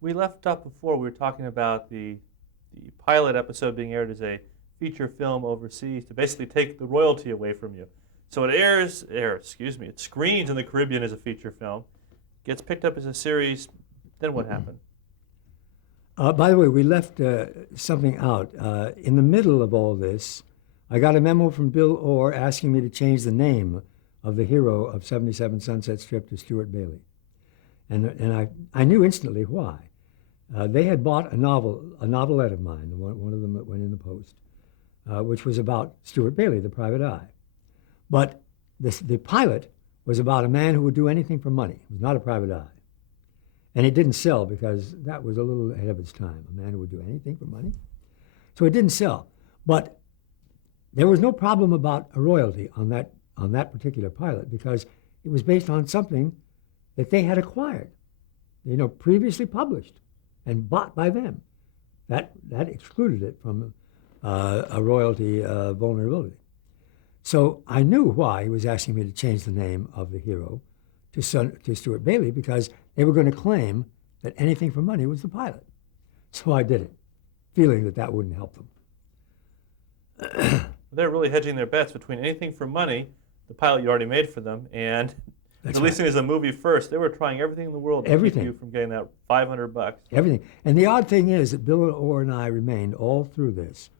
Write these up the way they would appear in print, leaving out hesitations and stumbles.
We left off before. We were talking about the pilot episode being aired as a feature film overseas to basically take the royalty away from you. So it screens in the Caribbean as a feature film, gets picked up as a series. Then what happened? By the way, we left something out. In the middle of all this, I got a memo from Bill Orr asking me to change the name of the hero of 77 Sunset Strip to Stuart Bailey. And I knew instantly why. They had bought a novelette of mine, one of them that went in the Post, which was about Stuart Bailey, the private eye. But the pilot was about a man who would do anything for money. He was not a private eye. And it didn't sell because that was a little ahead of its time, a man who would do anything for money. So it didn't sell. But there was no problem about a royalty on that particular pilot because it was based on something that they had acquired, previously published and bought by them. That excluded it from a royalty vulnerability. So I knew why he was asking me to change the name of the hero to Stuart Bailey because they were going to claim that anything for money was the pilot. So I did it, feeling that wouldn't help them. They're really hedging their bets between anything for money, the pilot you already made for them, and releasing it as a movie first. They were trying everything in the world to keep you from getting that $500. Everything. And the odd thing is that Bill Orr and I remained all through this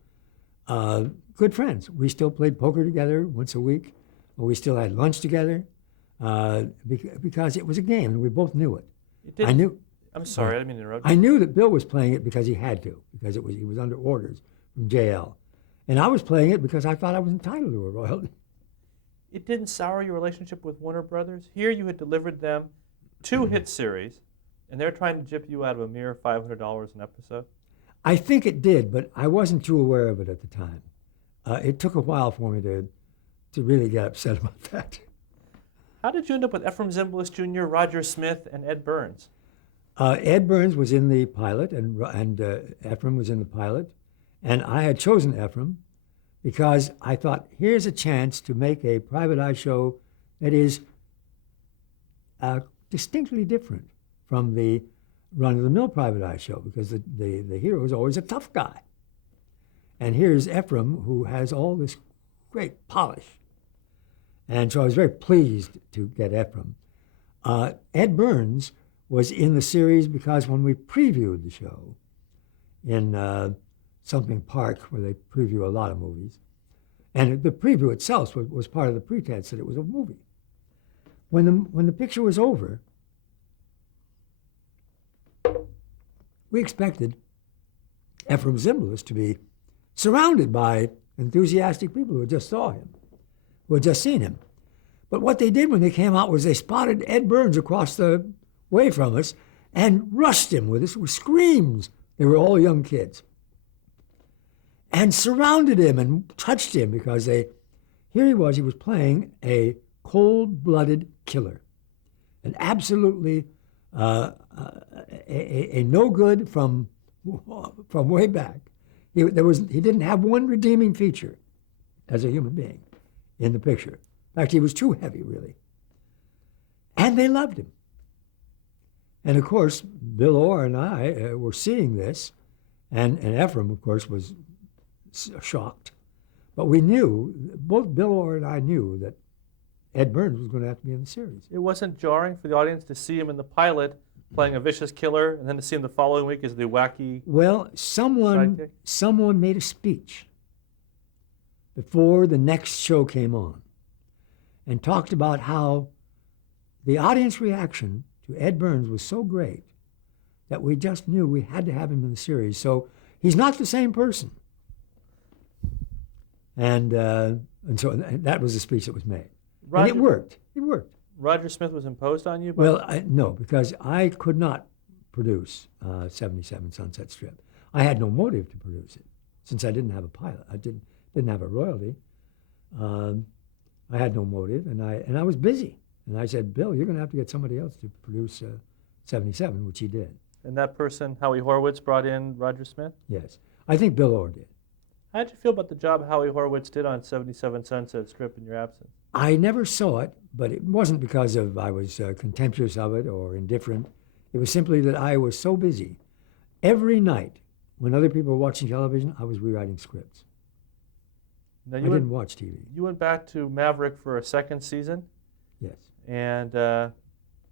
good friends. We still played poker together once a week. We still had lunch together because it was a game, and we both knew it. I knew. I'm sorry, I didn't mean to interrupt you. I knew that Bill was playing it because he had to, because he was under orders from JL. And I was playing it because I thought I was entitled to a royalty. It didn't sour your relationship with Warner Brothers? Here you had delivered them 2 hit series, and they're trying to jip you out of a mere $500 an episode? I think it did, but I wasn't too aware of it at the time. It took a while for me to really get upset about that. How did you end up with Ephraim Zimbalist Jr., Roger Smith, and Ed Burns? Ed Burns was in the pilot, and Ephraim was in the pilot. And I had chosen Ephraim because I thought, here's a chance to make a private eye show that is distinctly different from the run-of-the-mill private eye show, because the hero is always a tough guy. And here's Ephraim, who has all this great polish. And so I was very pleased to get Ephraim. Ed Burns was in the series because when we previewed the show in Something Park, where they preview a lot of movies, and the preview itself was part of the pretense that it was a movie. When the picture was over, we expected Ephraim Zimbalist to be surrounded by enthusiastic people who had just saw him, who had just seen him. But what they did when they came out was they spotted Ed Burns across the way from us and rushed him with screams. They were all young kids. And surrounded him and touched him because here he was playing a cold-blooded killer, an absolutely a no good from way back. He didn't have one redeeming feature as a human being in the picture. In fact, he was too heavy, really. And they loved him. And of course, Bill Orr and I were seeing this, and Ephraim, of course, was shocked. But we knew, both Bill Orr and I knew, that Ed Burns was going to have to be in the series. It wasn't jarring for the audience to see him in the pilot playing a vicious killer, and then to see him the following week as the wacky someone made a speech before the next show came on and talked about how the audience reaction to Ed Burns was so great that we just knew we had to have him in the series. So he's not the same person. And so that was the speech that was made. And it worked. It worked. Roger Smith was imposed on you? Well, no, because I could not produce 77 Sunset Strip. I had no motive to produce it, since I didn't have a pilot. I didn't have a royalty. I had no motive, and I was busy. And I said, Bill, you're going to have to get somebody else to produce 77, which he did. And that person, Howie Horowitz, brought in Roger Smith? Yes. I think Bill Orr did. How did you feel about the job Howie Horowitz did on 77 Sunset Strip in your absence? I never saw it, but it wasn't because I was contemptuous of it or indifferent. It was simply that I was so busy. Every night, when other people were watching television, I was rewriting scripts. Now I didn't watch TV. you went back to Maverick for a second season, Yes. and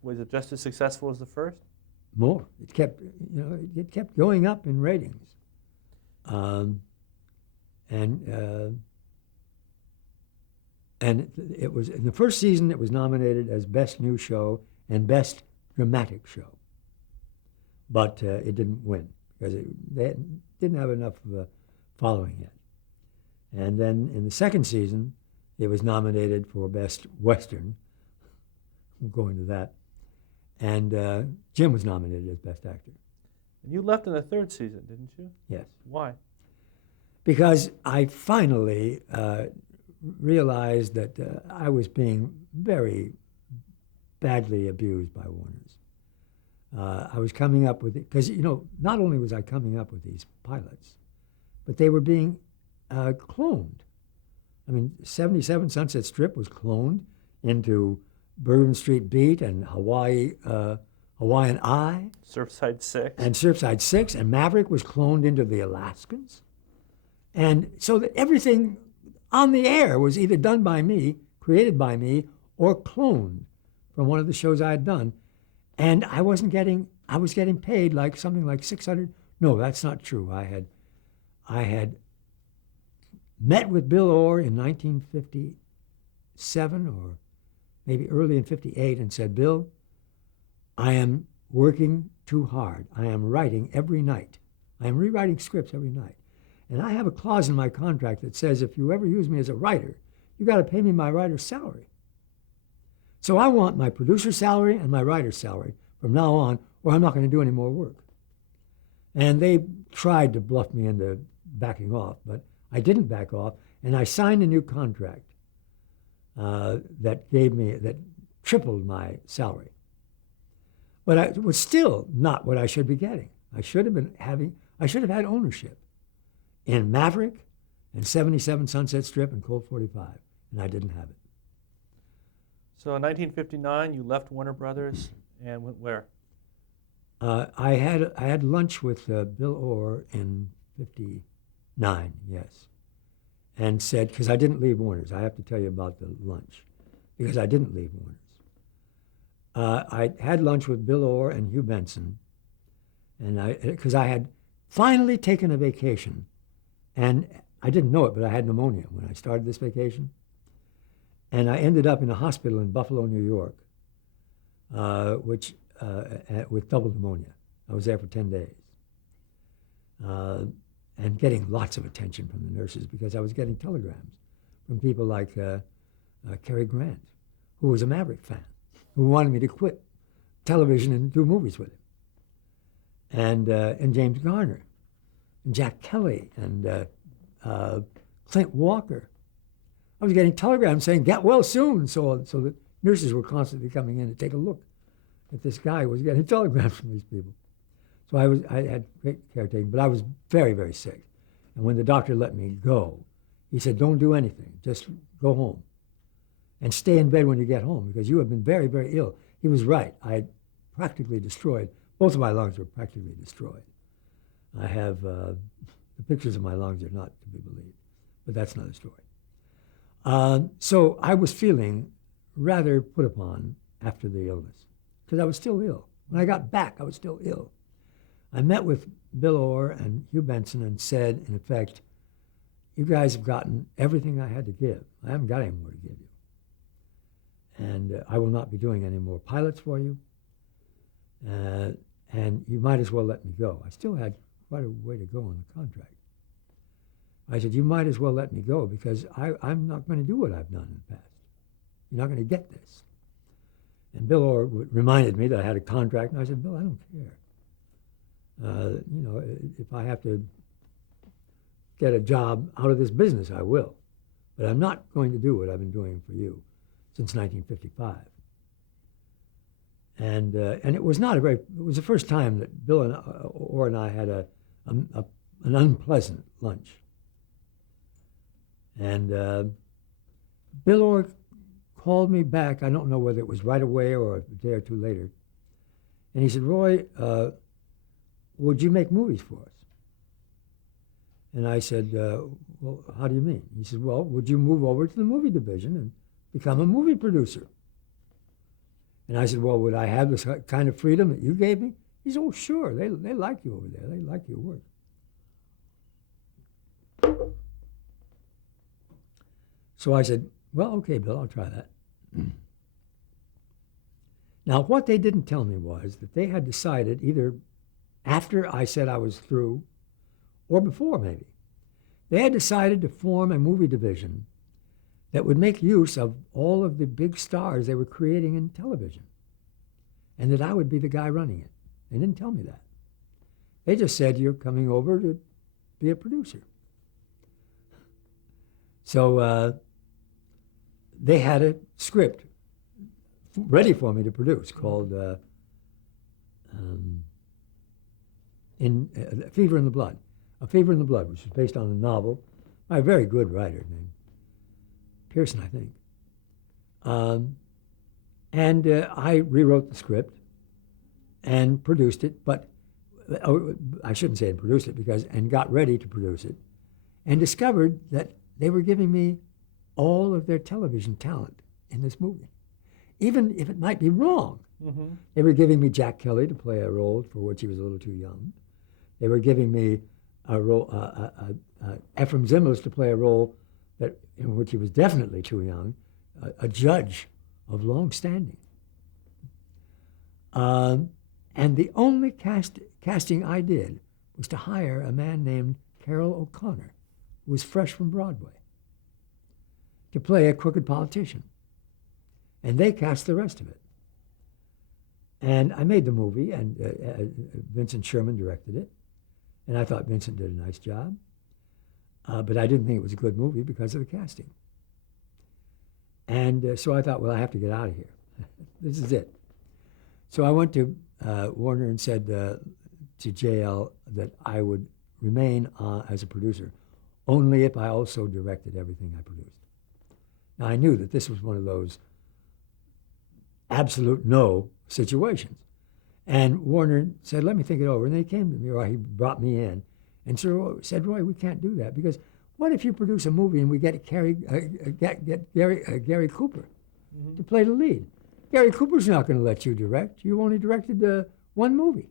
was it just as successful as the first? More. It kept going up in ratings. And it was in the first season. It was nominated as Best New Show and Best Dramatic Show, but it didn't win because they didn't have enough of a following yet. And then in the second season, it was nominated for Best Western. We'll go into that. And Jim was nominated as Best Actor. And you left in the third season, didn't you? Yes. Why? Because I finally realized that I was being very badly abused by Warner's. I was coming up with it, because, not only was I coming up with these pilots, but they were being cloned. I mean, 77 Sunset Strip was cloned into Bourbon Street Beat and Hawaiian Eye. Surfside 6. And Surfside 6, and Maverick was cloned into the Alaskans. And so that everything on the air was either done by me, created by me, or cloned from one of the shows I had done. And I was getting paid like something like 600. No, that's not true. I had met with Bill Orr in 1957 or maybe early in 58 and said, Bill, I am working too hard. I am writing every night. I am rewriting scripts every night. And I have a clause in my contract that says if you ever use me as a writer, you got to pay me my writer's salary. So I want my producer's salary and my writer's salary from now on, or I'm not going to do any more work. And they tried to bluff me into backing off, but I didn't back off, and I signed a new contract that tripled my salary. But it was still not what I should be getting. I should have had ownership in Maverick and 77 Sunset Strip and Colt 45, and I didn't have it. So in 1959, you left Warner Brothers and went where? I had lunch with Bill Orr in 59, yes, and said, because I didn't leave Warner's. I have to tell you about the lunch, because I didn't leave Warner's. I had lunch with Bill Orr and Hugh Benson, and because I had finally taken a vacation, and I didn't know it, but I had pneumonia when I started this vacation, and I ended up in a hospital in Buffalo, New York, with double pneumonia. I was there for 10 days, and getting lots of attention from the nurses because I was getting telegrams from people like Cary Grant, who was a Maverick fan, who wanted me to quit television and do movies with him, and James Garner, and Jack Kelly, and Clint Walker. I was getting telegrams saying, get well soon, so the nurses were constantly coming in to take a look at this guy who was getting telegrams from these people. So I had great caretaking, but I was very, very sick. And when the doctor let me go, he said, don't do anything, just go home. And stay in bed when you get home, because you have been very, very ill. He was right. I had practically destroyed, both of my lungs were practically destroyed. I have, the pictures of my lungs are not to be believed, but that's another story. So I was feeling rather put upon after the illness, because I was still ill. When I got back, I was still ill. I met with Bill Orr and Hugh Benson and said, in effect, you guys have gotten everything I had to give. I haven't got any more to give you. And I will not be doing any more pilots for you. And you might as well let me go. I still had quite a way to go on the contract. I said, you might as well let me go because I'm not going to do what I've done in the past. You're not going to get this. And Bill Orr reminded me that I had a contract, and I said, Bill, I don't care. If I have to get a job out of this business, I will. But I'm not going to do what I've been doing for you since 1955. And it was not it was the first time that Bill Orr and I had an unpleasant lunch. And Bill Orr called me back. I don't know whether it was right away or a day or two later. And he said, Roy, would you make movies for us? And I said, well, how do you mean? He said, well, would you move over to the movie division and become a movie producer? And I said, well, would I have this kind of freedom that you gave me? He said, oh, sure. They like you over there. They like your work. So I said, well, okay, Bill, I'll try that. Now, what they didn't tell me was that they had decided either after I said I was through or before maybe, they had decided to form a movie division that would make use of all of the big stars they were creating in television, and that I would be the guy running it. They didn't tell me that. They just said, you're coming over to be a producer. So they had a script ready for me to produce called Fever in the Blood. A Fever in the Blood, which was based on a novel by a very good writer named Pearson, I think. And I rewrote the script and produced it, but I shouldn't say I produced it and got ready to produce it, and discovered that they were giving me all of their television talent in this movie, even if it might be wrong. Mm-hmm. They were giving me Jack Kelly to play a role for which he was a little too young. They were giving me a role, Ephraim Zimbalist to play a role in which he was definitely too young, a judge of long standing. And the only casting I did was to hire a man named Carroll O'Connor, who was fresh from Broadway, to play a crooked politician. And they cast the rest of it. And I made the movie, and Vincent Sherman directed it. And I thought Vincent did a nice job. But I didn't think it was a good movie because of the casting. And so I thought, well, I have to get out of here. This is it. So I went to Warner and said to JL that I would remain as a producer only if I also directed everything I produced. Now, I knew that this was one of those absolute no situations. And Warner said, let me think it over. And they came to me, or he brought me in, and said, Roy, we can't do that, because what if you produce a movie and we get Gary Cooper to play the lead? Gary Cooper's not going to let you direct. You only directed one movie.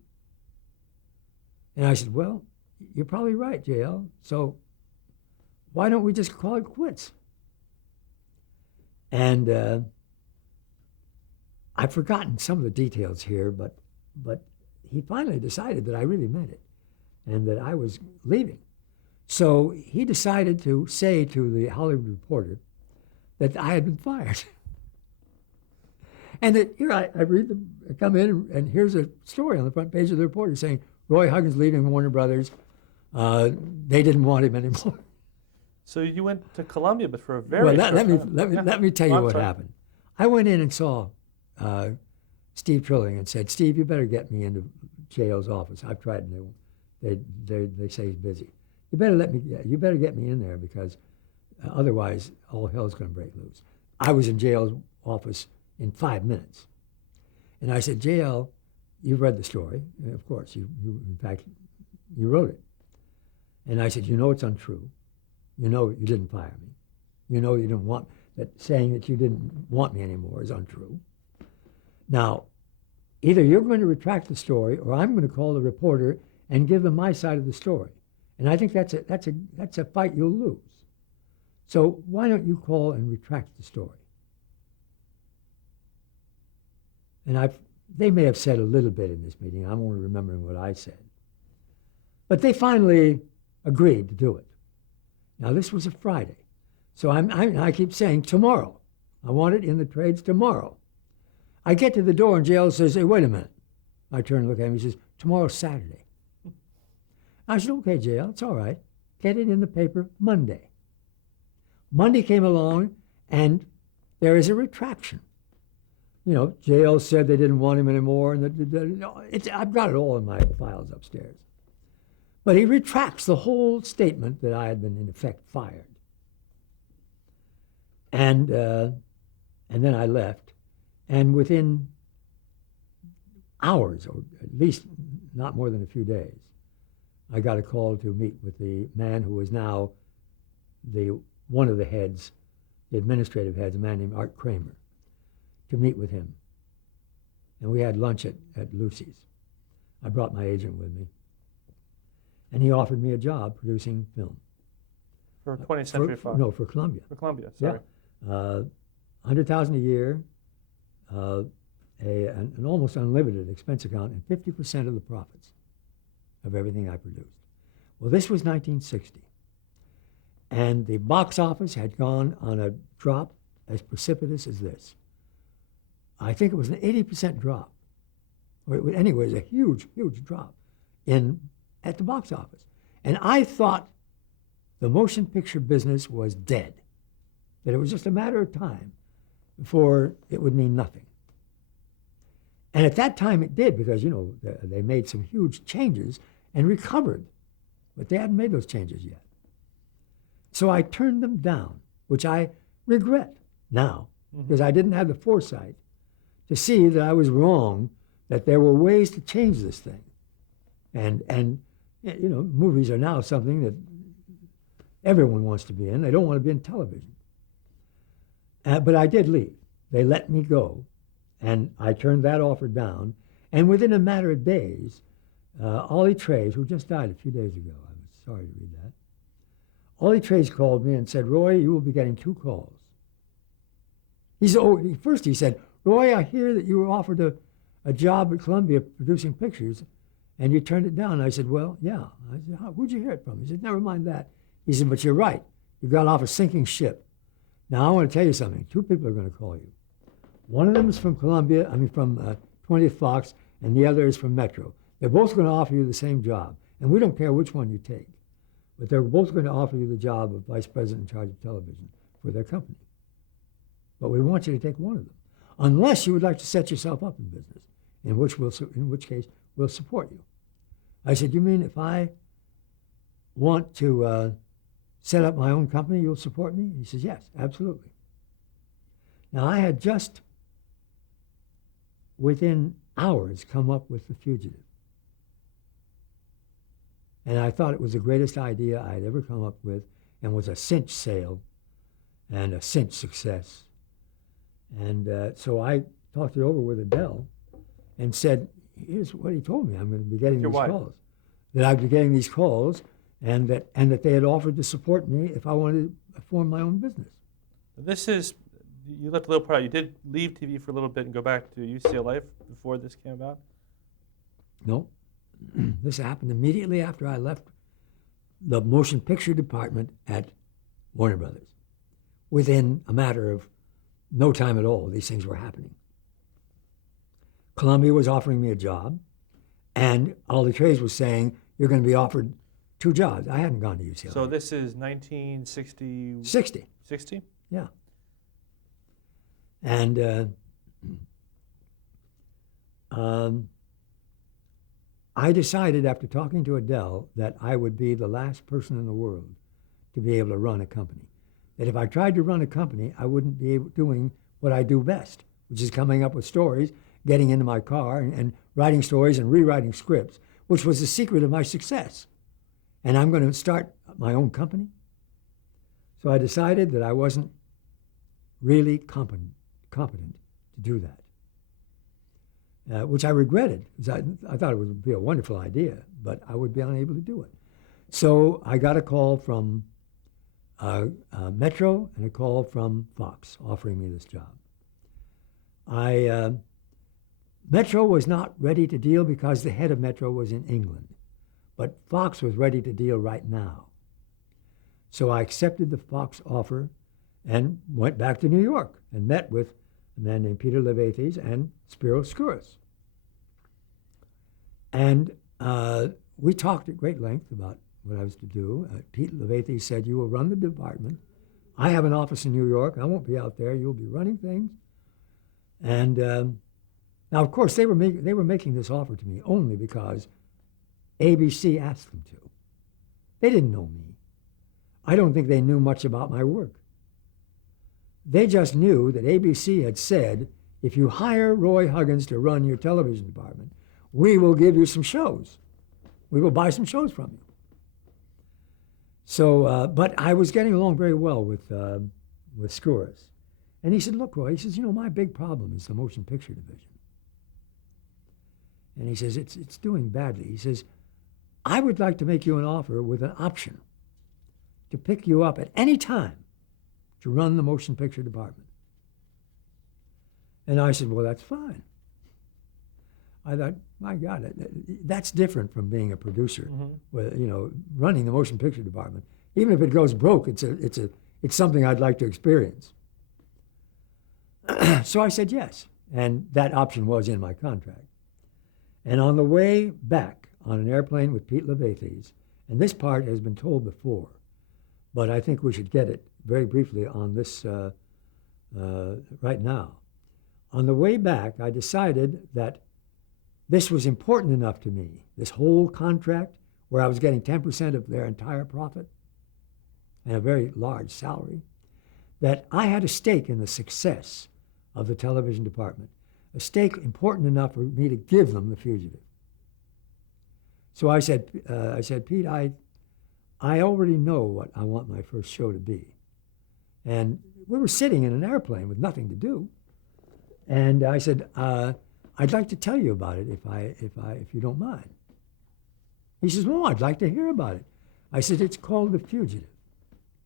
And I said, well, you're probably right, JL. So why don't we just call it quits? And I've forgotten some of the details here, but he finally decided that I really meant it and that I was leaving. So he decided to say to the Hollywood Reporter that I had been fired. And that here I come in, and here's a story on the front page of the Reporter saying, Roy Huggins leaving Warner Brothers. They didn't want him anymore. So you went to Columbia, but for a very short time. Let me tell you what happened. I went in and saw Steve Trilling and said, Steve, you better get me into JL's office. I've tried, and they say he's busy. You better get me in there, because otherwise all hell's going to break loose. I was in JL's office in 5 minutes. And I said, JL, you've read the story. And of course, you in fact, you wrote it. And I said, you know it's untrue. You know you didn't fire me. You know you didn't want, that saying that you didn't want me anymore is untrue. Now, either you're going to retract the story, or I'm going to call the reporter and give them my side of the story. And I think that's a fight you'll lose. So why don't you call and retract the story? And they may have said a little bit in this meeting. I'm only remembering what I said. But they finally agreed to do it. Now, this was a Friday. So I keep saying tomorrow. I want it in the trades tomorrow. I get to the door, and JL says, hey, wait a minute. I turn and look at him. He says, tomorrow's Saturday. I said, okay, JL, it's all right. Get it in the paper Monday. Monday came along, and there is a retraction. You know, JL said they didn't want him anymore, and I've got it all in my files upstairs. But he retracts the whole statement that I had been, in effect, fired. And then I left, and within hours, or at least not more than a few days, I got a call to meet with the man who is now one of the heads, the administrative heads, a man named Art Kramer, to meet with him. And we had lunch at Lucy's. I brought my agent with me. And he offered me a job producing film. For 20th Century Fox? No, for Columbia. For Columbia, sorry. Yeah. $100,000 a year, an almost unlimited expense account, and 50% of the profits of everything I produced. Well, this was 1960. And the box office had gone on a drop as precipitous as this. I think it was an 80% drop. Anyway, it was a huge, huge drop at the box office. And I thought the motion picture business was dead, that it was just a matter of time before it would mean nothing. And at that time it did, because, they made some huge changes and recovered, but they hadn't made those changes yet. So I turned them down, which I regret now, because I didn't have the foresight to see that I was wrong, that there were ways to change this thing. And movies are now something that everyone wants to be in. They don't want to be in television. But I did leave. They let me go, and I turned that offer down. And within a matter of days, Ollie Trays, who just died a few days ago, I was sorry to read that, Ollie Trays called me and said, "Roy, you will be getting 2 calls." First he said, "Roy, I hear that you were offered a job at Columbia producing pictures, and you turned it down." I said, "Well, yeah." I said, "Who'd you hear it from?" He said, "Never mind that." He said, "But you're right. You got off a sinking ship. Now I want to tell you something. 2 people are going to call you. One of them is from from 20th Fox, and the other is from Metro. They're both going to offer you the same job, and we don't care which one you take. But they're both going to offer you the job of vice president in charge of television for their company. But we want you to take one of them, unless you would like to set yourself up in business, in which case we'll support you." I said, "You mean if I want to set up my own company, you'll support me?" He says, "Yes, absolutely." Now, I had just, within hours, come up with The Fugitive. And I thought it was the greatest idea I had ever come up with, and was a cinch sale and a cinch success. And so I talked it over with Adele and said, "Here's what he told me. I'm going to be getting these calls. That I'd be getting these calls, and that they had offered to support me if I wanted to form my own business." This is, you left a little part out. You did leave TV for a little bit and go back to UCLA before this came about? No. This happened immediately after I left the motion picture department at Warner Brothers. Within a matter of no time at all, these things were happening. Columbia was offering me a job, and Ollie Trays was saying, "You're going to be offered 2 jobs." I hadn't gone to UCLA. So this is 1960? 60. 60? Yeah. And I decided, after talking to Adele, that I would be the last person in the world to be able to run a company. That if I tried to run a company, I wouldn't be doing what I do best, which is coming up with stories, getting into my car and writing stories and rewriting scripts, which was the secret of my success. And I'm going to start my own company. So I decided that I wasn't really competent to do that. Which I regretted, because I thought it would be a wonderful idea, but I would be unable to do it. So I got a call from Metro and a call from Fox offering me this job. Metro was not ready to deal because the head of Metro was in England, but Fox was ready to deal right now. So I accepted the Fox offer and went back to New York and met with a man named Peter Levates and Spiro Skouras. And we talked at great length about what I was to do. Pete Levates said, "You will run the department. I have an office in New York. I won't be out there. You'll be running things." And now, of course, they were making this offer to me only because ABC asked them to. They didn't know me. I don't think they knew much about my work. They just knew that ABC had said, if you hire Roy Huggins to run your television department, we will give you some shows. We will buy some shows from you. So, but I was getting along very well with Skouras. And he said, look, Roy, he says, my big problem is the motion picture division. And he says, it's doing badly. He says, I would like to make you an offer with an option to pick you up at any time to run the motion picture department. And I said, well, that's fine. I thought, my God, that's different from being a producer, running the motion picture department. Even if it goes broke, it's something I'd like to experience. So I said yes, and that option was in my contract. And on the way back on an airplane with Pete Levathes, and this part has been told before, but I think we should get it very briefly on this right now. On the way back, I decided that this was important enough to me, this whole contract where I was getting 10% of their entire profit and a very large salary, that I had a stake in the success of the television department, a stake important enough for me to give them The Fugitive. So I said, Pete, I already know what I want my first show to be. And we were sitting in an airplane with nothing to do. And I said, I'd like to tell you about it if you don't mind. He says, well, I'd like to hear about it. I said, it's called The Fugitive.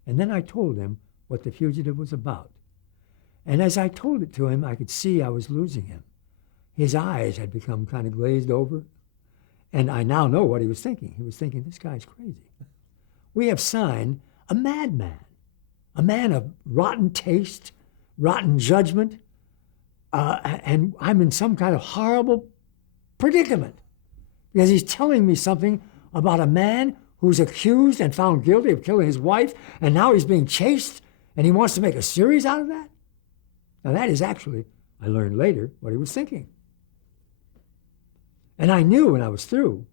And then I told him what The Fugitive was about. And as I told it to him, I could see I was losing him. His eyes had become kind of glazed over. And I now know what he was thinking. He was thinking, this guy's crazy. We have signed a madman, a man of rotten taste, rotten judgment, and I'm in some kind of horrible predicament because he's telling me something about a man who's accused and found guilty of killing his wife, and now he's being chased, and he wants to make a series out of that? Now that is actually, I learned later, what he was thinking. And I knew when I was through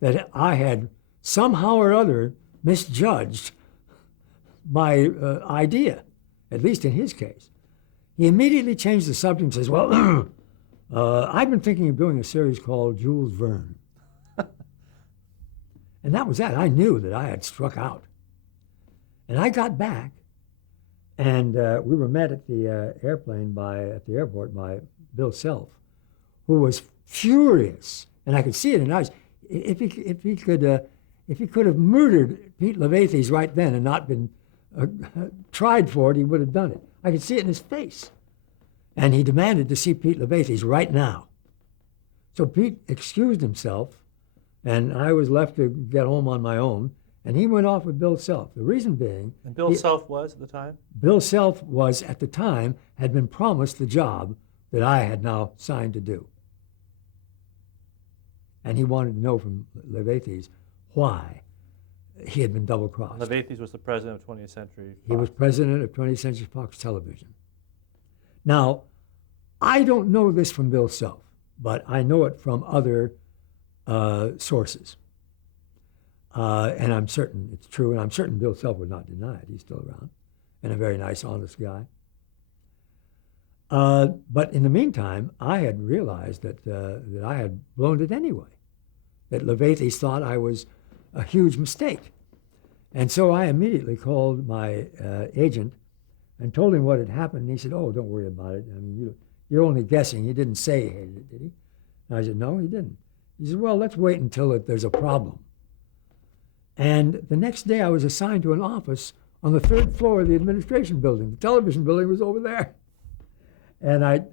that I had somehow or other misjudged my idea, at least in his case. He immediately changed the subject and says, well, I've been thinking of doing a series called Jules Verne. And that was that. I knew that I had struck out. And I got back, and we were met at the at the airport by Bill Self, who was furious, and I could see it in his eyes. If he could have murdered Pete Levathes right then and not been tried for it, he would have done it. I could see it in his face. And he demanded to see Pete Levathes right now. So Pete excused himself, and I was left to get home on my own, and he went off with Bill Self. The reason being... And Bill Self was at the time? Bill Self was, at the time, had been promised the job that I had now signed to do. And he wanted to know from Levathes why he had been double-crossed. Levathes was the president of 20th Century Fox. He was president of 20th Century Fox Television. Now, I don't know this from Bill Self, but I know it from other sources. And I'm certain it's true, and I'm certain Bill Self would not deny it. He's still around, and a very nice, honest guy. But in the meantime, I had realized that I had blown it anyway, that Levathes thought I was a huge mistake. And so I immediately called my agent and told him what had happened. And he said, oh, don't worry about it. I mean, you're only guessing. He didn't say he hated it, did he? And I said, no, he didn't. He said, well, let's wait until there's a problem. And the next day I was assigned to an office on the third floor of the administration building. The television building was over there. And I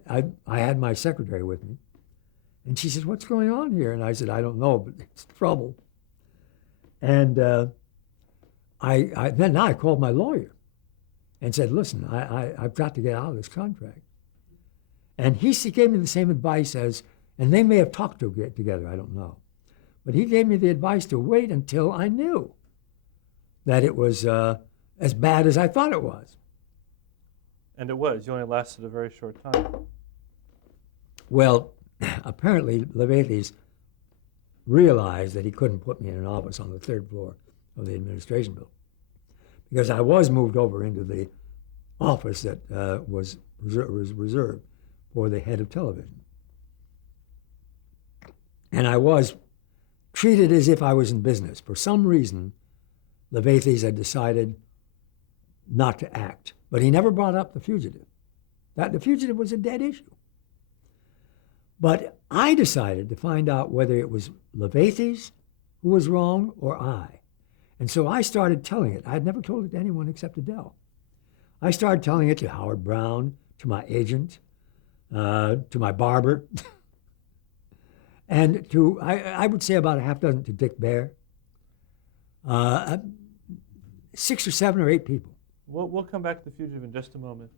had my secretary with me. And she said, what's going on here? And I said, I don't know, but it's trouble. And then I called my lawyer and said, listen, I've got to get out of this contract. And he gave me the same advice as, and they may have talked together, I don't know. But he gave me the advice to wait until I knew that it was as bad as I thought it was. And it was. You only lasted a very short time. Well, apparently Levathes realized that he couldn't put me in an office on the third floor of the administration building because I was moved over into the office that was reserved for the head of television. And I was treated as if I was in business. For some reason, Levathes had decided not to act. But he never brought up The Fugitive. The Fugitive was a dead issue. But I decided to find out whether it was Levathes who was wrong or I. And so I started telling it. I had never told it to anyone except Adele. I started telling it to Howard Brown, to my agent, to my barber, and to, I would say about a half dozen, to Dick Bear. 6 or 7 or 8 people. We'll come back to The Fugitive in just a moment.